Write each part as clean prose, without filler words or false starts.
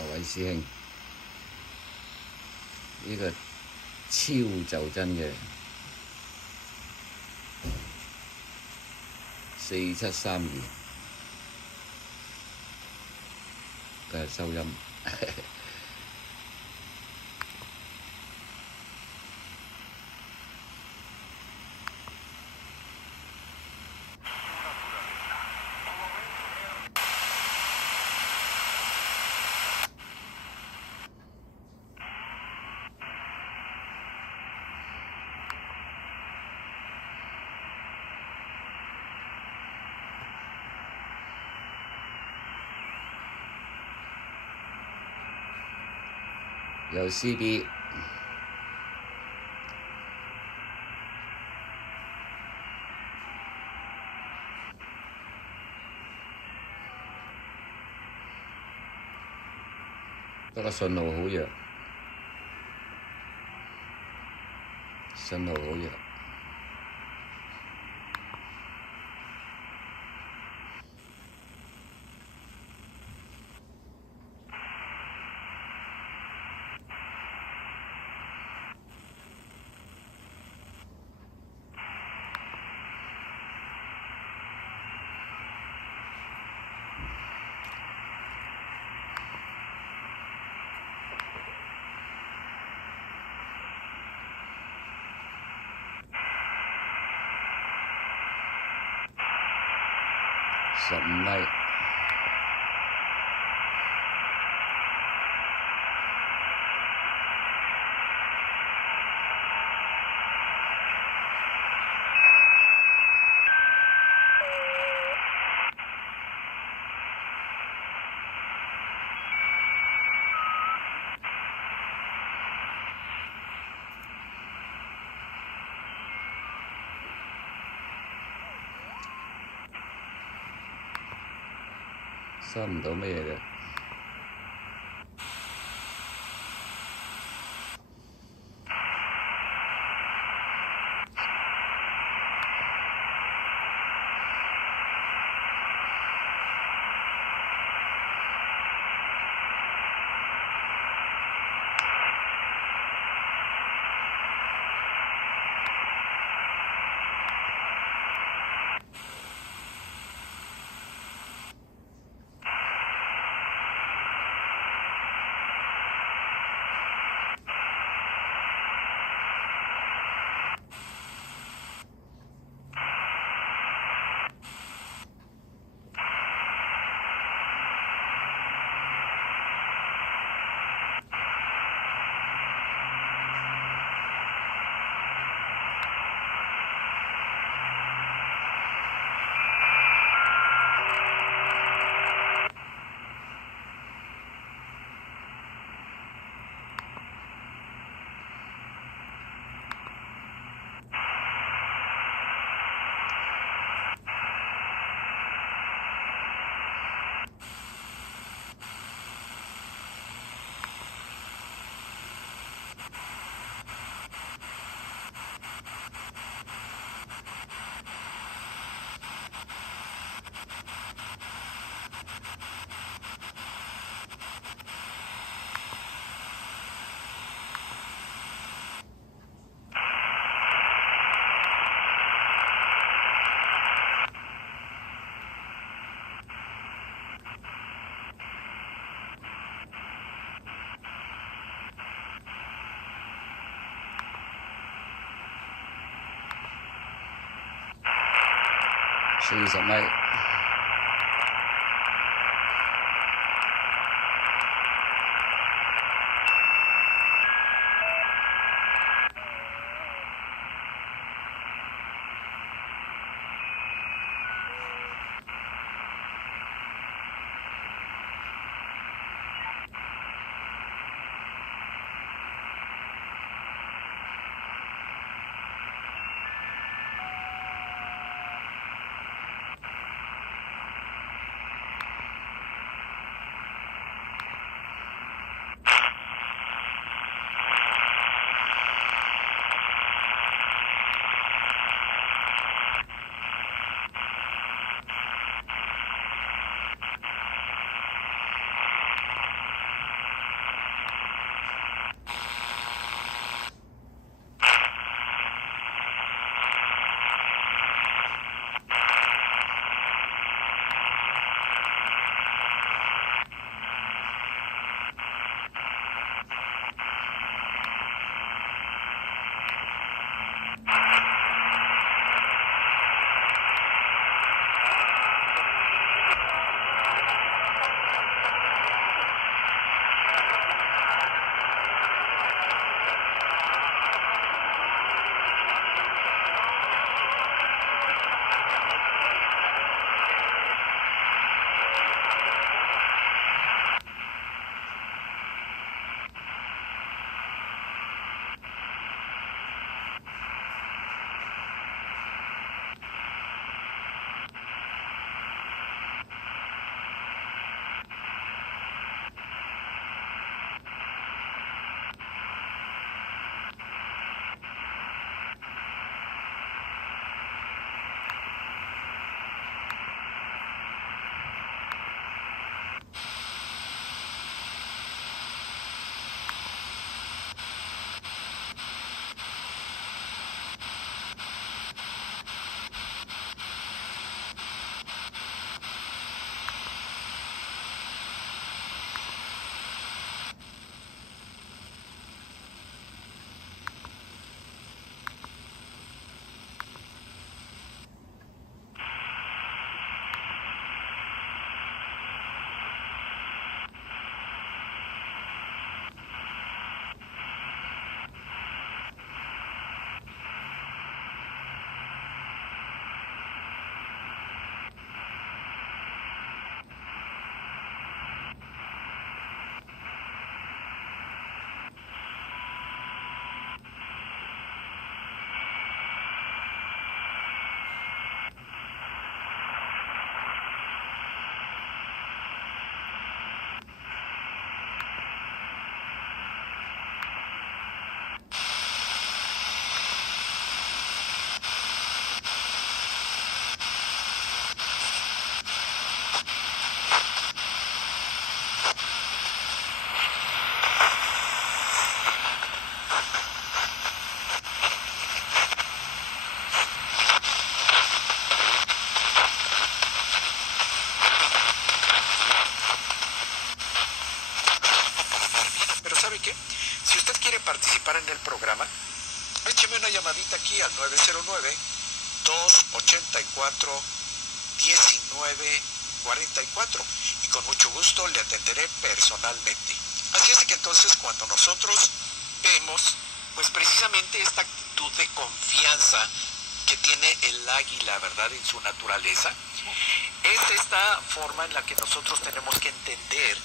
各位師兄，呢、個超就真嘅4732嘅收音。有 CB， 不過信號好弱，信號好弱。15米。收唔到咩嘅。40米。participar en el programa, écheme una llamadita aquí al 909-284-1944 y con mucho gusto le atenderé personalmente. Así es que entonces cuando nosotros vemos pues precisamente esta actitud de confianza que tiene el águila, ¿verdad?, en su naturaleza, es esta forma en la que nosotros tenemos que entender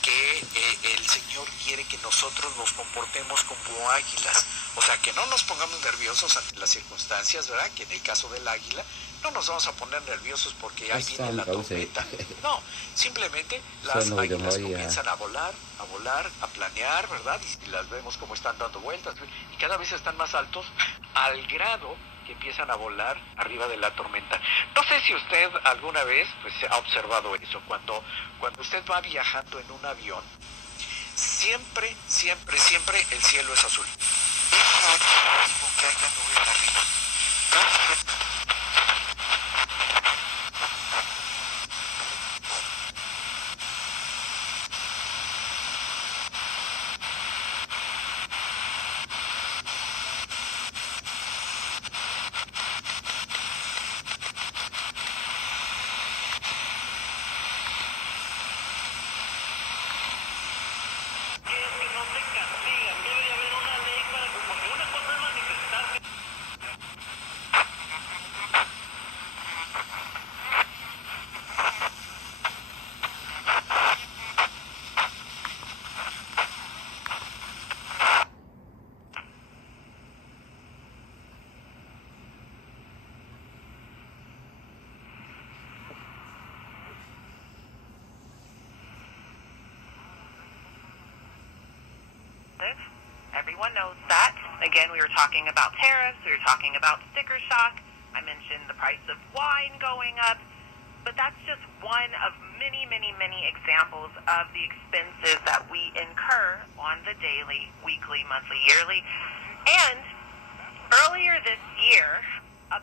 que el Señor quiere que nosotros nos comportemos como águilas, o sea, que no nos pongamos nerviosos ante las circunstancias, ¿verdad?, que en el caso del águila no nos vamos a poner nerviosos porque ahí viene la tormenta, no, simplemente las águilas comienzan a volar, a planear, ¿verdad?, y las vemos como están dando vueltas, y cada vez están más altos, al grado que empiezan a volar arriba de la tormenta. No sé si usted alguna vez pues ha observado eso, cuando usted va viajando en un avión, siempre el cielo es azul. Es rarísimo que haya nubes arriba. Everyone knows that. Again, we were talking about tariffs, we were talking about sticker shock. I mentioned the price of wine going up. But that's just one of many examples of the expenses that we incur on the daily, weekly, monthly, yearly. And earlier this year, a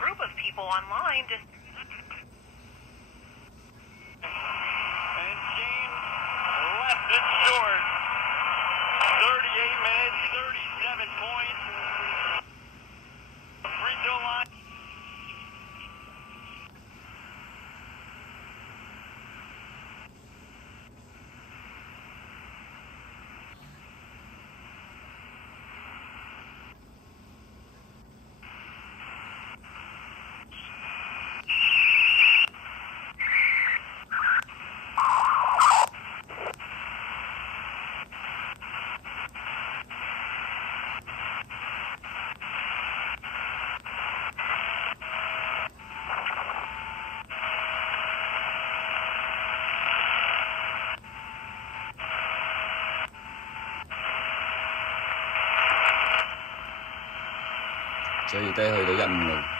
group of people online just... And James left it short. 38 minutes, 37 points. Free throw line.最低去到150。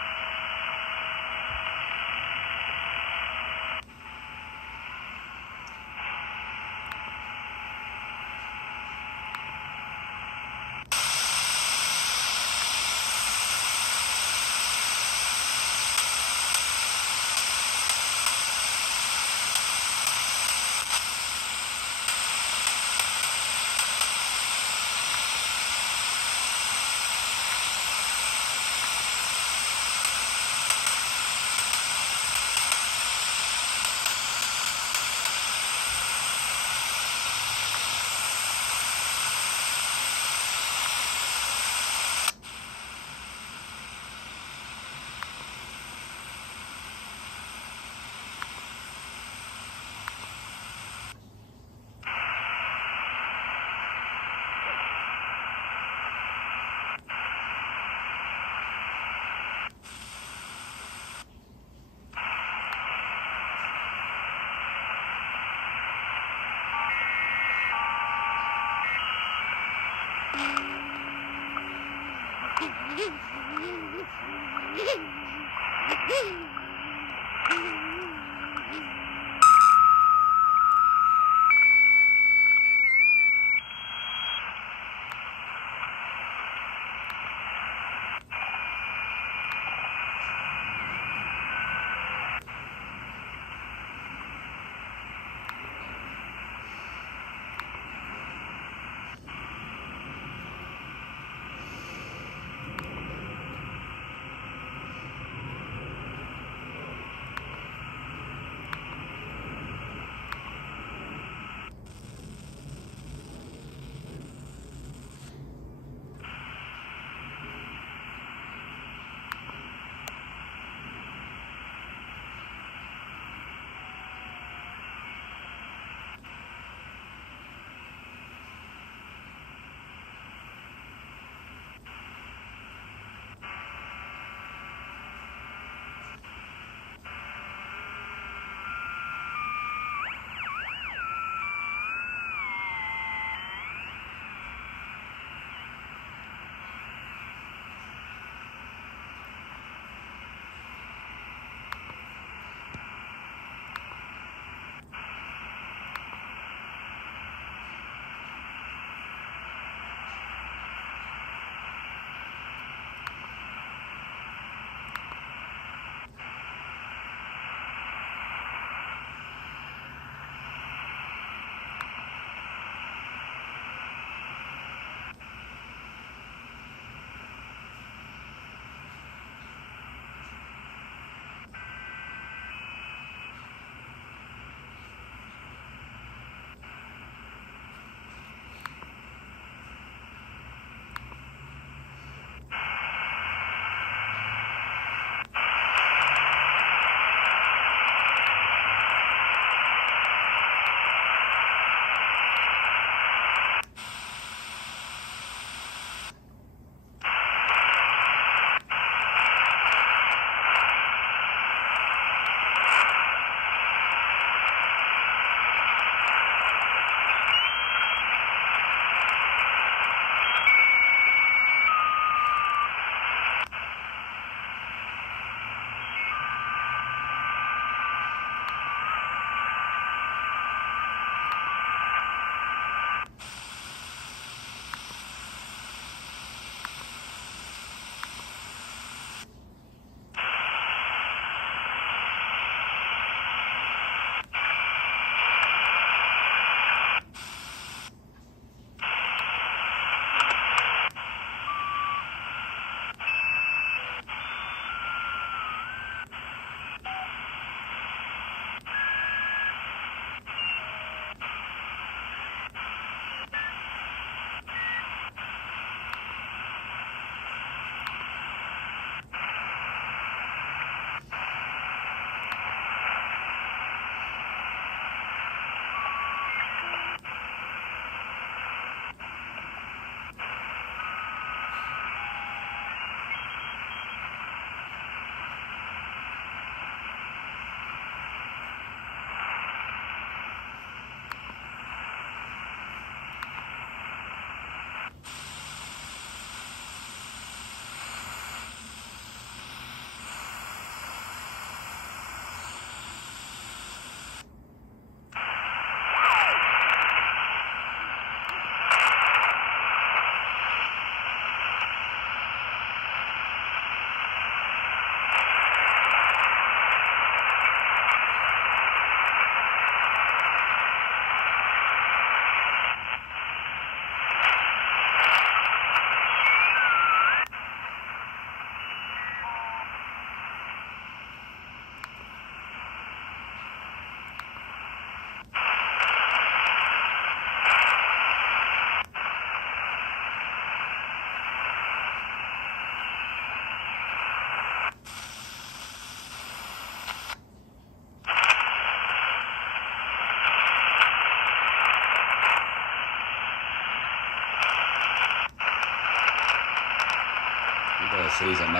40米。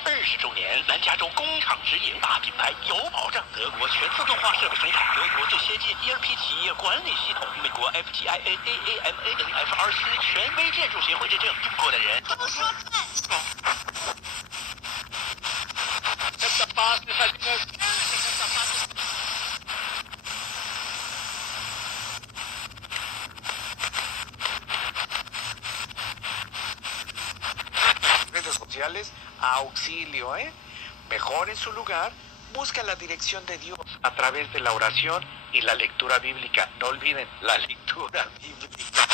20周年，南加州工厂直营大品牌有保障，德国全自动化设备生产，德国最先进 ERP 企业管理系统，美国 FTIA AAMA-FRC 权威建筑协会认证，用过的人都说赞。Redes sociales, auxilio, mejor en su lugar, busca la dirección de Dios a través de la oración y la lectura bíblica. No olviden la lectura bíblica.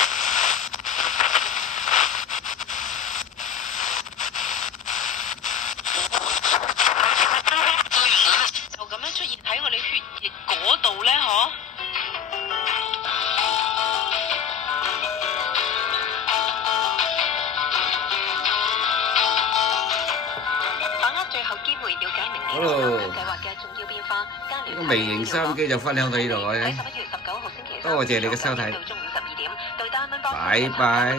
好咯，呢個微型收音機就分享到呢度嘅，多謝你嘅收睇，拜拜。